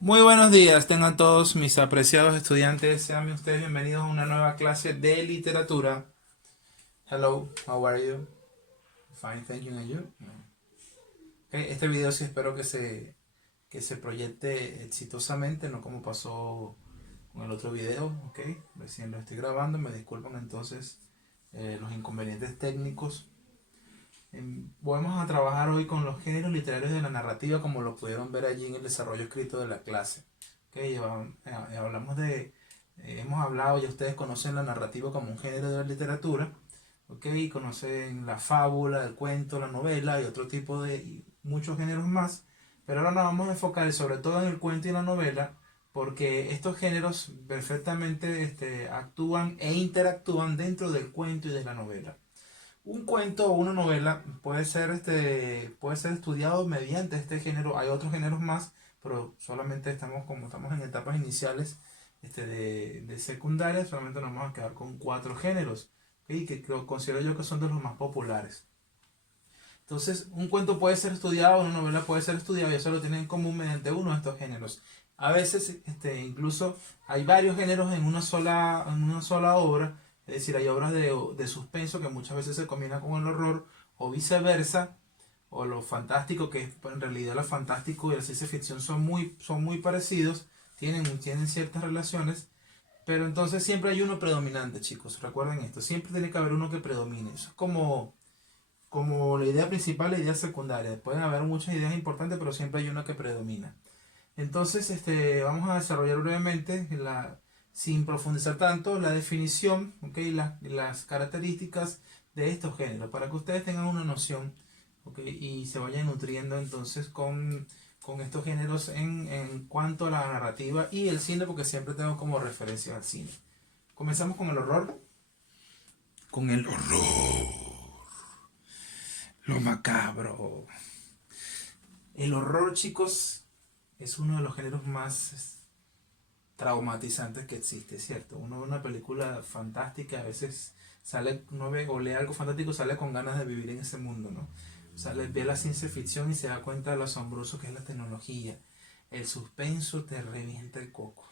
Muy buenos días, tengan todos mis apreciados estudiantes, sean ustedes bienvenidos a una nueva clase de literatura. Hello, how are you? Fine, thank you, and you? Okay, este video sí espero que se proyecte exitosamente, no como pasó con el otro video, ok. Recién lo estoy grabando, me disculpan entonces los inconvenientes técnicos. Vamos a trabajar hoy con los géneros literarios de la narrativa, como lo pudieron ver allí en el desarrollo escrito de la clase. Okay, hablamos hemos hablado, ya ustedes conocen la narrativa como un género de la literatura, okay, conocen la fábula, el cuento, la novela y otro tipo de muchos géneros más, pero ahora nos vamos a enfocar sobre todo en el cuento y la novela, porque estos géneros perfectamente actúan e interactúan dentro del cuento y de la novela. Un cuento o una novela puede ser estudiado mediante este género. Hay otros géneros más, pero solamente como estamos en etapas iniciales de secundaria, solamente nos vamos a quedar con cuatro géneros, ¿ok? Que considero yo que son de los más populares. Entonces, un cuento puede ser estudiado, una novela puede ser estudiada, y eso lo tienen en común mediante uno de estos géneros. A veces, incluso hay varios géneros en una sola obra, es decir, hay obras de suspenso que muchas veces se combinan con el horror, o viceversa, o lo fantástico, que en realidad lo fantástico y la ciencia ficción son muy parecidos, tienen ciertas relaciones, pero entonces siempre hay uno predominante, chicos, recuerden esto, siempre tiene que haber uno que predomine. Eso es como la idea principal, la idea secundaria. Pueden haber muchas ideas importantes, pero siempre hay una que predomina. Entonces, vamos a desarrollar brevemente, sin profundizar tanto, la definición, ¿okay? Las características de estos géneros, para que ustedes tengan una noción, ¿okay? Y se vayan nutriendo entonces con estos géneros en cuanto a la narrativa y el cine, porque siempre tengo como referencia al cine. Comenzamos con el horror. Con el horror, lo macabro. El horror, chicos, es uno de los géneros más traumatizantes que existe, ¿cierto? Uno ve una película fantástica, a veces sale, uno ve o lee algo fantástico, sale con ganas de vivir en ese mundo, ¿no? Sale, ve la ciencia ficción y se da cuenta de lo asombroso que es la tecnología. El suspenso te revienta el coco,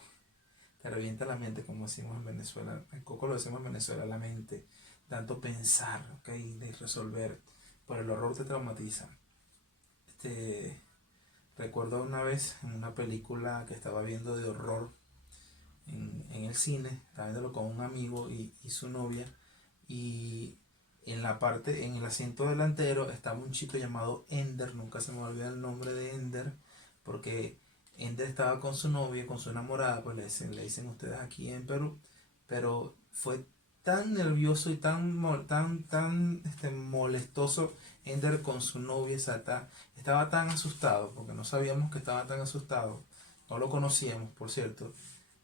te revienta la mente, como decimos en Venezuela. El coco lo decimos en Venezuela, la mente. Tanto pensar, ¿ok? De resolver. Pero el horror te traumatiza. Este, Recuerdo una vez en una película que estaba viendo de horror en el cine, estaba viéndolo con un amigo y su novia, y en el asiento delantero estaba un chico llamado Ender, nunca se me olvida el nombre de Ender, porque Ender estaba con su novia, con su enamorada, pues le dicen ustedes aquí en Perú, pero fue tan nervioso y tan molestoso Ender con su novia, estaba tan asustado, porque no sabíamos que estaba tan asustado, no lo conocíamos, por cierto,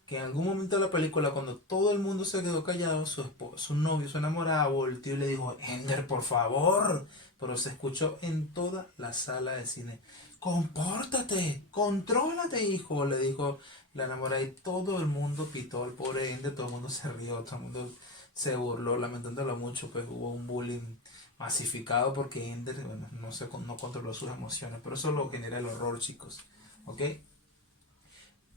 que en algún momento de la película, cuando todo el mundo se quedó callado, su novio, su enamorada, volteó y le dijo, Ender, por favor. Pero se escuchó en toda la sala de cine, compórtate, contrólate, hijo, le dijo la enamorada, y todo el mundo pitó al pobre Ender, todo el mundo se rió, todo el mundo se burló, lamentándolo mucho, pues hubo un bullying masificado porque Ender, bueno, no controló sus emociones, pero eso lo genera el horror, chicos, ¿ok?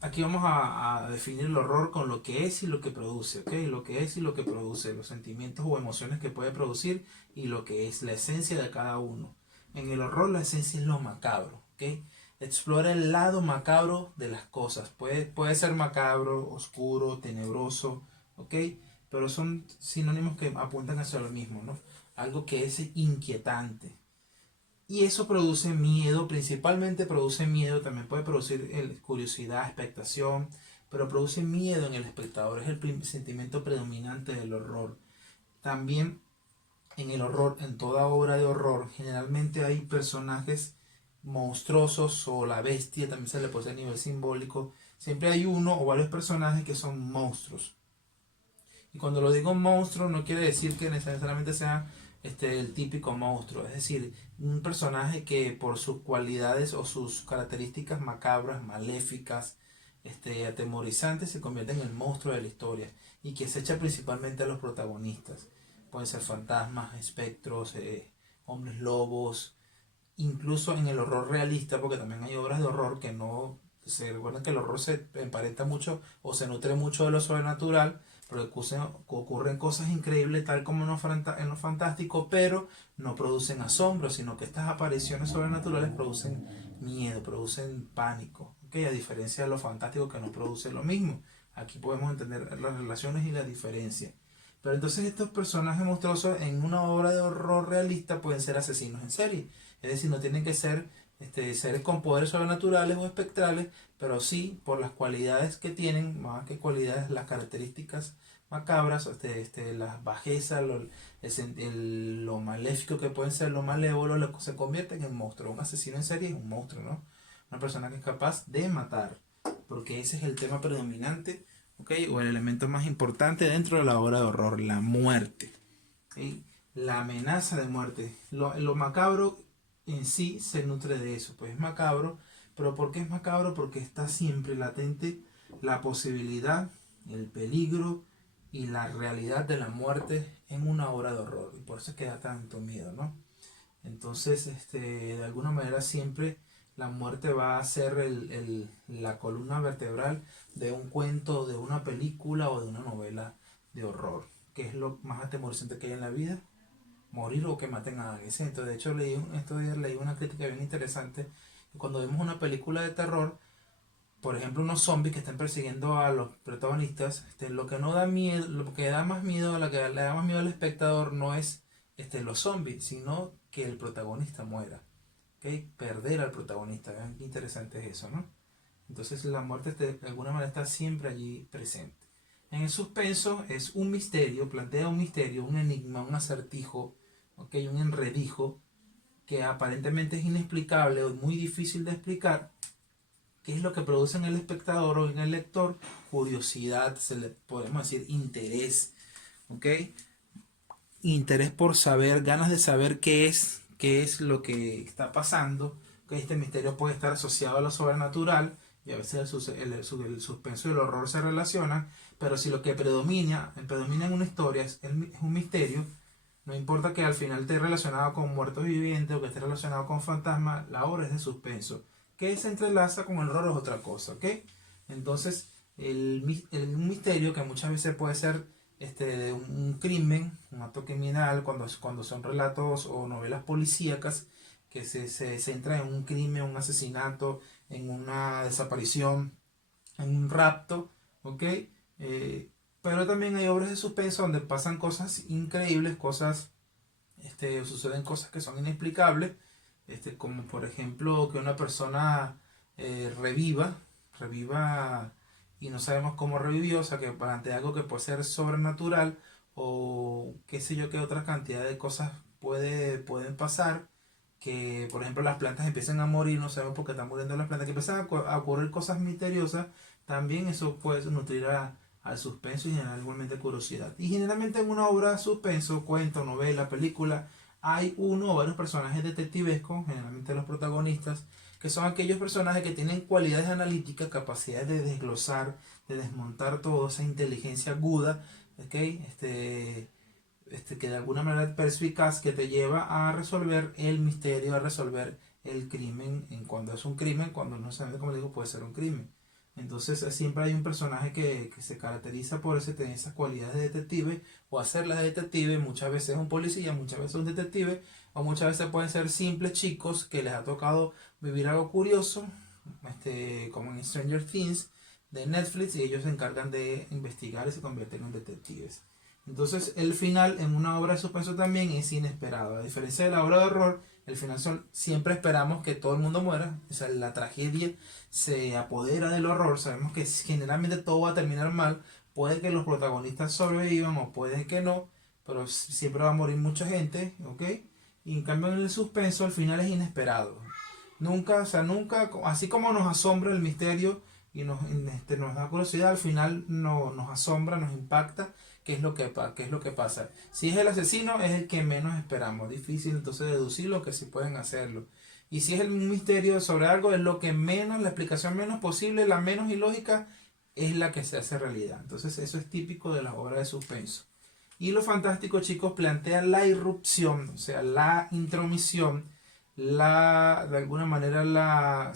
Aquí vamos a definir el horror con lo que es y lo que produce, ¿ok? Lo que es y lo que produce, los sentimientos o emociones que puede producir y lo que es la esencia de cada uno. En el horror la esencia es lo macabro, ¿ok? Explora el lado macabro de las cosas. Puede ser macabro, oscuro, tenebroso, ¿ok? Pero son sinónimos que apuntan hacia lo mismo, ¿no? Algo que es inquietante, y eso produce miedo, principalmente produce miedo, también puede producir curiosidad, expectación, pero produce miedo en el espectador, es el sentimiento predominante del horror. También en el horror, en toda obra de horror, generalmente hay personajes monstruosos, o la bestia, también se le pone a nivel simbólico. Siempre hay uno o varios personajes que son monstruos. Y cuando lo digo monstruo no quiere decir que necesariamente sea el típico monstruo, es decir, un personaje que por sus cualidades o sus características macabras, maléficas, atemorizantes, se convierte en el monstruo de la historia y que se echa principalmente a los protagonistas. Pueden ser fantasmas, espectros, hombres lobos, incluso en el horror realista, porque también hay obras de horror que no Se recuerdan que el horror se emparenta mucho o se nutre mucho de lo sobrenatural, pero ocurren cosas increíbles tal como en lo fantástico, pero no producen asombro, sino que estas apariciones sobrenaturales producen miedo, producen pánico, ¿okay? A diferencia de lo fantástico que no produce lo mismo. Aquí podemos entender las relaciones y la diferencia. Pero entonces estos personajes monstruosos en una obra de horror realista pueden ser asesinos en serie. Es decir, no tienen que ser seres con poderes sobrenaturales o espectrales, pero sí por las cualidades que tienen, más que cualidades, las características macabras, las bajezas, lo maléfico que pueden ser, lo malévolo, se convierten en monstruos. Un asesino en serie es un monstruo, ¿no? Una persona que es capaz de matar, porque ese es el tema predominante, ¿ok? O el elemento más importante dentro de la obra de horror, la muerte, ¿ok? La amenaza de muerte. Lo macabro en sí se nutre de eso, pues es macabro, pero ¿por qué es macabro? Porque está siempre latente la posibilidad, el peligro y la realidad de la muerte en una obra de horror, y por eso es que da tanto miedo, ¿no? Entonces, de alguna manera siempre la muerte va a ser la columna vertebral de un cuento, de una película o de una novela de horror. ¿Qué es lo más atemorizante que hay en la vida? Morir o que maten a alguien. ¿Sí? Entonces, de hecho, estos días leí una crítica bien interesante. Cuando vemos una película de terror, por ejemplo, unos zombies que están persiguiendo a los protagonistas, lo que no da miedo, lo que da más miedo, lo que le da más miedo al espectador no es los zombies, sino que el protagonista muera. ¿Okay? Perder al protagonista. Vean qué interesante es eso, ¿no? Entonces la muerte de alguna manera está siempre allí presente. En el suspenso es un misterio, plantea un misterio, un enigma, un acertijo, ¿okay? Un enredijo que aparentemente es inexplicable o muy difícil de explicar. ¿Qué es lo que produce en el espectador o en el lector? Curiosidad, se le podemos decir interés, ¿ok? Interés por saber, ganas de saber qué es lo que está pasando. Que este misterio puede estar asociado a lo sobrenatural y a veces el suspenso y el horror se relacionan, pero si lo que predomina en una historia es un misterio, no importa que al final esté relacionado con muertos vivientes o que esté relacionado con fantasmas, la obra es de suspenso. Que se entrelaza con el horror es otra cosa, ¿ok? Entonces, un misterio que muchas veces puede ser de un crimen, un acto criminal, cuando son relatos o novelas policíacas que se centran en un crimen, un asesinato, en una desaparición, en un rapto, ¿ok? Pero también hay obras de suspenso donde pasan cosas increíbles, suceden cosas que son inexplicables, como por ejemplo que una persona reviva y no sabemos cómo revivió, o sea que plantea algo que puede ser sobrenatural o qué sé yo qué otra cantidad de cosas pueden pasar, que por ejemplo las plantas empiezan a morir, no sabemos por qué están muriendo las plantas, que empiezan a ocurrir cosas misteriosas, también eso puede nutrir al suspenso y generar igualmente curiosidad. Y generalmente en una obra de suspenso, cuento, novela, película, hay uno o varios personajes detectivescos, generalmente los protagonistas, que son aquellos personajes que tienen cualidades analíticas, capacidades de desglosar, de desmontar toda esa inteligencia aguda, ¿okay? Que de alguna manera es perspicaz, que te lleva a resolver el misterio, a resolver el crimen, en cuando es un crimen, cuando no sabe, como digo, puede ser un crimen. Entonces siempre hay un personaje que se caracteriza por tener esas cualidades de detective o hacerlas de detective. Muchas veces un policía, muchas veces un detective, o muchas veces pueden ser simples chicos que les ha tocado vivir algo curioso, como en Stranger Things de Netflix, y ellos se encargan de investigar y se convierten en detectives. Entonces el final en una obra de suspenso también es inesperado. A diferencia de la obra de horror, el final siempre esperamos que todo el mundo muera. O sea, la tragedia se apodera del horror. Sabemos que generalmente todo va a terminar mal. Puede que los protagonistas sobrevivan o puede que no, pero siempre va a morir mucha gente, ¿ok? Y en cambio en el suspenso el final es inesperado. Nunca, o sea, nunca, así como nos asombra el misterio y nos da curiosidad, al final nos asombra, nos impacta qué es lo que pasa. Si es el asesino, es el que menos esperamos. Difícil entonces deducirlo, que sí pueden hacerlo. Y si es un misterio sobre algo, es lo que menos, la explicación menos posible, la menos ilógica, es la que se hace realidad. Entonces eso es típico de las obras de suspenso. Y lo fantástico, chicos, plantea la irrupción, o sea, la intromisión, de alguna manera,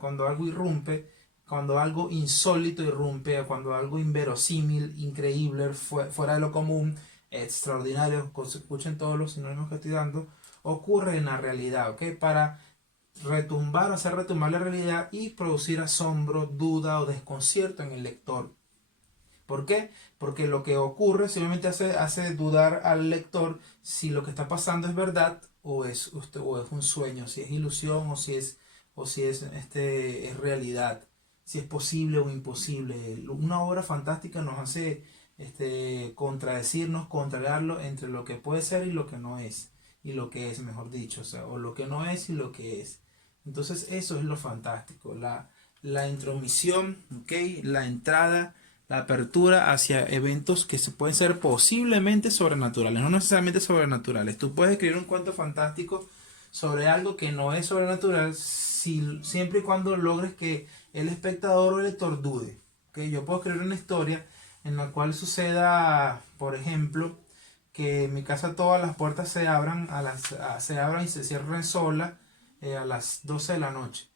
cuando algo irrumpe cuando algo insólito irrumpe, cuando algo inverosímil, increíble, fuera de lo común, extraordinario, escuchen todos los sinónimos que estoy dando, ocurre en la realidad, ¿ok? Para retumbar, hacer retumbar la realidad y producir asombro, duda o desconcierto en el lector. ¿Por qué? Porque lo que ocurre simplemente hace dudar al lector si lo que está pasando es verdad o es un sueño, si es ilusión o si es realidad, si es posible o imposible. Una obra fantástica nos hace contradecirnos, contrariarlo entre lo que puede ser y lo que no es, y lo que es, mejor dicho, o sea, o lo que no es y lo que es. Entonces eso es lo fantástico, la intromisión, ¿ok? La entrada, la apertura hacia eventos que se pueden ser posiblemente sobrenaturales, no necesariamente sobrenaturales. Tú puedes escribir un cuento fantástico sobre algo que no es sobrenatural siempre y cuando logres que el espectador o el lector dude. ¿Okay? Yo puedo escribir una historia en la cual suceda, por ejemplo, que en mi casa todas las puertas se abran y se cierren solas a las 12 de la noche.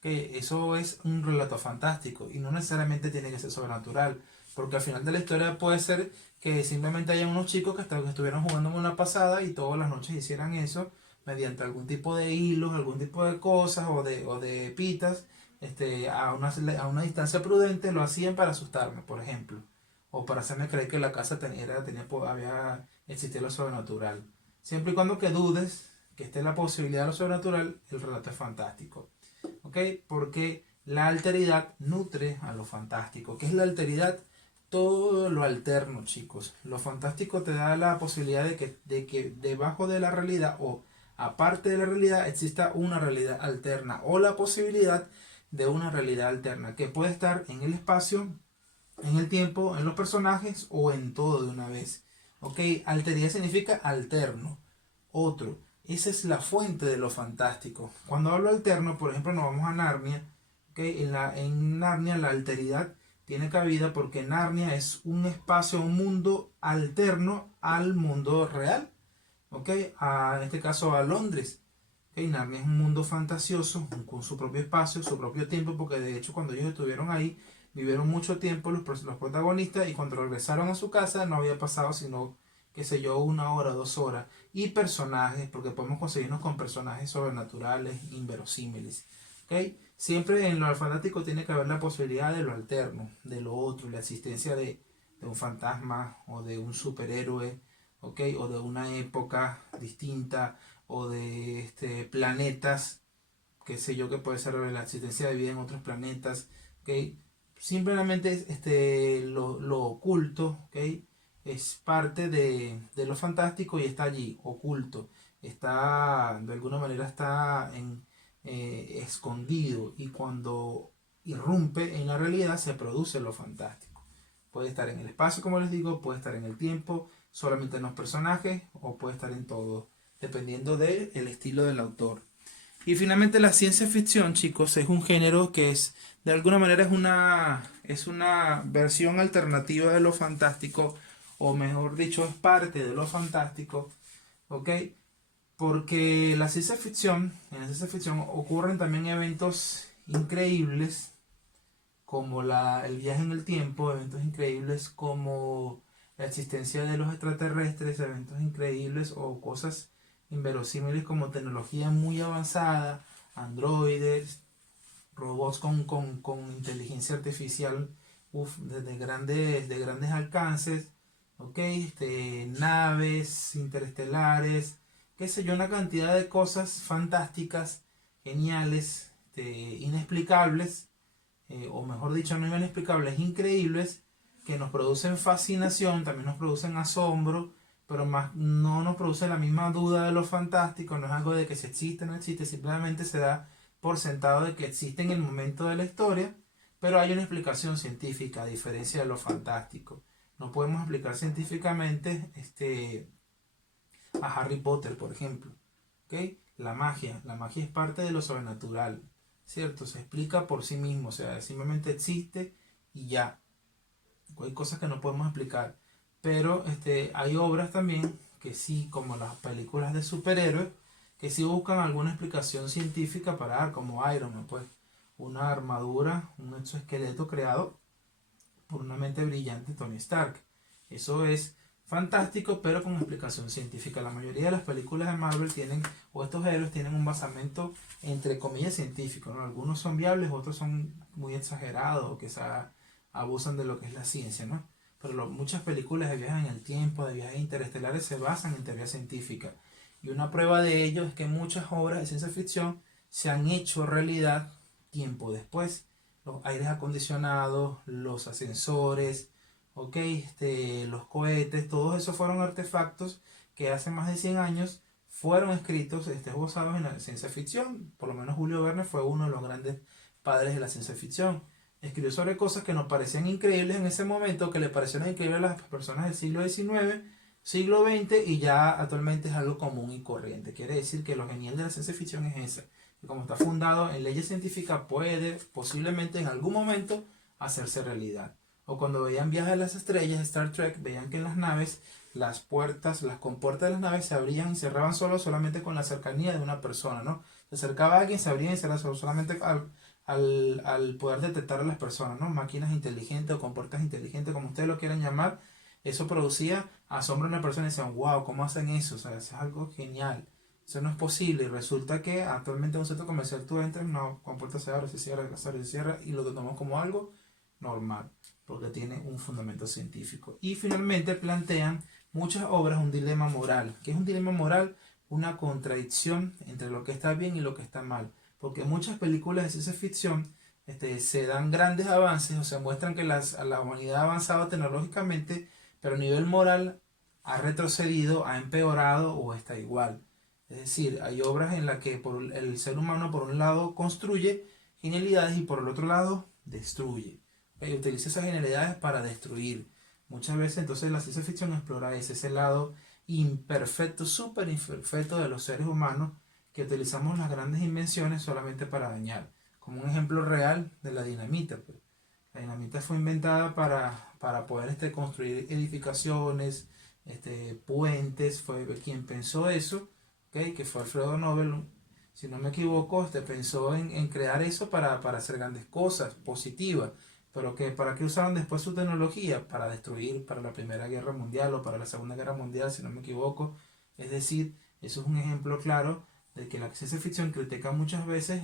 Que eso es un relato fantástico y no necesariamente tiene que ser sobrenatural, porque al final de la historia puede ser que simplemente haya unos chicos que estuvieron jugando en una pasada y todas las noches hicieran eso mediante algún tipo de hilos, algún tipo de cosas o de pitas, a una distancia prudente lo hacían para asustarme, por ejemplo, o para hacerme creer que la casa existía lo sobrenatural. Siempre y cuando que dudes que esté la posibilidad de lo sobrenatural, el relato es fantástico. ¿Ok? Porque la alteridad nutre a lo fantástico. ¿Qué es la alteridad? Todo lo alterno, chicos. Lo fantástico te da la posibilidad de que debajo de la realidad o aparte de la realidad exista una realidad alterna o la posibilidad de una realidad alterna que puede estar en el espacio, en el tiempo, en los personajes o en todo de una vez. ¿Ok? Alteridad significa alterno, otro. Esa es la fuente de lo fantástico. Cuando hablo alterno, por ejemplo, nos vamos a Narnia. ¿Okay? En Narnia la alteridad tiene cabida porque Narnia es un espacio, un mundo alterno al mundo real. ¿Okay? En este caso a Londres. ¿Okay? Narnia es un mundo fantasioso con su propio espacio, su propio tiempo, porque de hecho cuando ellos estuvieron ahí, vivieron mucho tiempo los protagonistas y cuando regresaron a su casa no había pasado sino, qué sé yo, 1 hora, 2 horas. Y personajes, porque podemos conseguirnos con personajes sobrenaturales, inverosímiles. ¿Okay? Siempre en lo fantástico tiene que haber la posibilidad de lo alterno, de lo otro, la existencia de un fantasma o de un superhéroe, ¿okay? O de una época distinta o de planetas, qué sé yo, que puede ser la existencia de vida en otros planetas, ¿okay? Simplemente lo oculto, ¿okay? Es parte de lo fantástico y está allí, oculto, está, de alguna manera está escondido y cuando irrumpe en la realidad se produce lo fantástico. Puede estar en el espacio, como les digo, puede estar en el tiempo, solamente en los personajes o puede estar en todo, dependiendo del estilo del autor. Y finalmente la ciencia ficción, chicos, es un género que de alguna manera es una versión alternativa de lo fantástico, o mejor dicho, es parte de lo fantástico, ¿ok? Porque en la ciencia ficción ocurren también eventos increíbles, como el viaje en el tiempo, eventos increíbles como la existencia de los extraterrestres, eventos increíbles o cosas inverosímiles como tecnología muy avanzada, androides, robots con inteligencia artificial de grandes alcances, ¿okay? Naves interestelares, qué sé yo, una cantidad de cosas fantásticas, geniales, inexplicables, o mejor dicho, no inexplicables, increíbles, que nos producen fascinación, también nos producen asombro, pero más no nos produce la misma duda de lo fantástico, no es algo de que si existe o no existe, simplemente se da por sentado de que existe en el momento de la historia, pero hay una explicación científica a diferencia de lo fantástico. No podemos explicar científicamente a Harry Potter, por ejemplo. ¿Okay? La magia es parte de lo sobrenatural, ¿cierto? Se explica por sí mismo, o sea, simplemente existe y ya. Hay cosas que no podemos explicar, pero hay obras también que sí, como las películas de superhéroes, que sí buscan alguna explicación científica para dar, como Iron Man, pues, una armadura, un exoesqueleto creado por una mente brillante, Tony Stark. Eso es fantástico, pero con explicación científica. La mayoría de las películas de Marvel tienen, o estos héroes tienen un basamento entre comillas científico, ¿no? Algunos son viables, otros son muy exagerados, o quizá abusan de lo que es la ciencia, ¿no? Pero muchas películas de viajes en el tiempo, de viajes interestelares, se basan en teoría científica. Y una prueba de ello es que muchas obras de ciencia ficción se han hecho realidad tiempo después. Los aires acondicionados, los ascensores, ok, los cohetes, todos esos fueron artefactos que hace más de 100 años fueron escritos, basados en la ciencia ficción. Por lo menos Julio Verne fue uno de los grandes padres de la ciencia ficción. Escribió sobre cosas que nos parecían increíbles en ese momento, que le parecieron increíbles a las personas del siglo XIX, siglo XX, y ya actualmente es algo común y corriente. Quiere decir que lo genial de la ciencia ficción es esa, que como está fundado en leyes científicas, puede posiblemente en algún momento hacerse realidad. O cuando veían Viaje a las Estrellas, Star Trek, veían que en las naves, las compuertas de las naves se abrían y cerraban solamente con la cercanía de una persona, ¿no? Se acercaba a alguien, se abrían y cerraban solamente al poder detectar a las personas, ¿no? Máquinas inteligentes o compuertas inteligentes, como ustedes lo quieran llamar. Eso producía asombro en la persona y decían, wow, ¿cómo hacen eso? O sea, eso es algo genial. Eso no es posible. Y resulta que actualmente en un centro comercial tú entras, una compuerta se abre, se cierra, se cierra, y lo tomamos como algo normal, porque tiene un fundamento científico. Y finalmente plantean muchas obras un dilema moral. ¿Qué es un dilema moral? Una contradicción entre lo que está bien y lo que está mal. Porque muchas películas de ciencia ficción se dan grandes avances, o sea, muestran que la humanidad ha avanzado tecnológicamente, pero a nivel moral ha retrocedido, ha empeorado o está igual. Es decir, hay obras en las que el ser humano por un lado construye genialidades y por el otro lado destruye. Utiliza esas genialidades para destruir. Muchas veces entonces la ciencia ficción explora ese lado imperfecto, súper imperfecto de los seres humanos, que utilizamos las grandes invenciones solamente para dañar. Como un ejemplo real de la dinamita. Pues. La dinamita fue inventada para poder construir edificaciones, puentes. Fue quien pensó eso, ¿okay? Que fue Alfredo Nobel, si no me equivoco, pensó en crear eso para hacer grandes cosas positivas. Pero que ¿para qué usaron después su tecnología? Para destruir, para la Primera Guerra Mundial o para la Segunda Guerra Mundial, si no me equivoco. Es decir, eso es un ejemplo claro de que la ciencia ficción critica muchas veces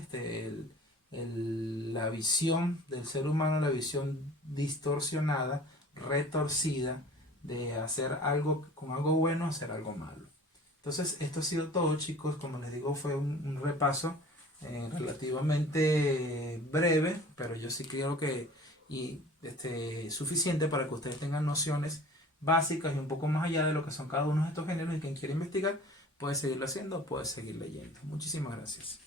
la visión del ser humano, la visión distorsionada, retorcida, de hacer algo con algo bueno, hacer algo malo. Entonces, esto ha sido todo, chicos. Como les digo, fue un repaso relativamente breve, pero yo sí creo que suficiente para que ustedes tengan nociones básicas y un poco más allá de lo que son cada uno de estos géneros, y quien quiere investigar puede seguirlo haciendo, puede seguir leyendo. Muchísimas gracias.